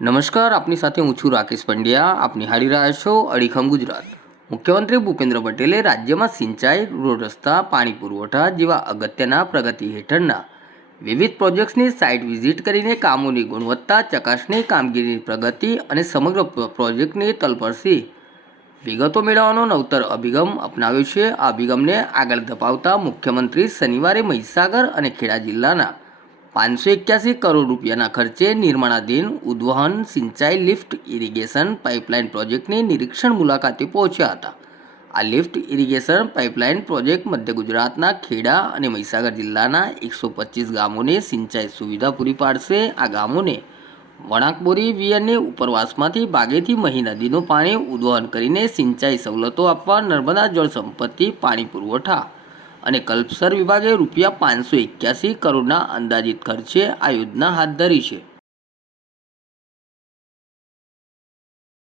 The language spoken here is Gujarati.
નમસ્કાર, આપની સાથે હું છું રાકેશ પંડ્યા. આપ નિહાળી રહ્યા છો અડીખમ ગુજરાત. મુખ્યમંત્રી ભૂપેન્દ્ર પટેલે રાજ્યમાં સિંચાઈ, રોડ રસ્તા, પાણી પુરવઠા જેવા અગત્યના પ્રગતિ હેઠળના વિવિધ પ્રોજેક્ટ્સની સાઇટ વિઝિટ કરીને કામોની ગુણવત્તા, ચકાસણી, કામગીરીની પ્રગતિ અને સમગ્ર પ્રોજેક્ટની તલપરસી વિગતો મેળવવાનો નવતર અભિગમ અપનાવ્યો છે. આ અભિગમને આગળ ધપાવતા મુખ્યમંત્રી શનિવારે મહીસાગર અને ખેડા જિલ્લાના પાંચસો એક્યાસી કરોડ રૂપિયાના ખર્ચે નિર્માણાધીન ઉદ્વહન, સિંચાઈ, લિફ્ટ, ઇરિગેશન, પાઇપલાઇન પ્રોજેક્ટની નિરીક્ષણ મુલાકાતે પહોંચ્યા હતા. આ લિફ્ટ, ઇરિગેશન, પાઇપલાઇન પ્રોજેક્ટ મધ્ય ગુજરાતના ખેડા અને મહીસાગર જિલ્લાના એકસો પચીસ ગામોને સિંચાઈ સુવિધા પૂરી પાડશે. આ ગામોને વણાકબોરી, વિયરને ઉપરવાસમાંથી બાગેથી મહી નદીનું પાણી ઉદ્વહન કરીને સિંચાઈ સવલતો આપવા નર્મદા જળ સંપત્તિ પાણી પુરવઠા અને કલ્પસર વિભાગે રૂપિયા પાંચસો એક્યાસી કરોડના અંદાજિત ખર્ચે આ યોજના હાથ ધરી છે.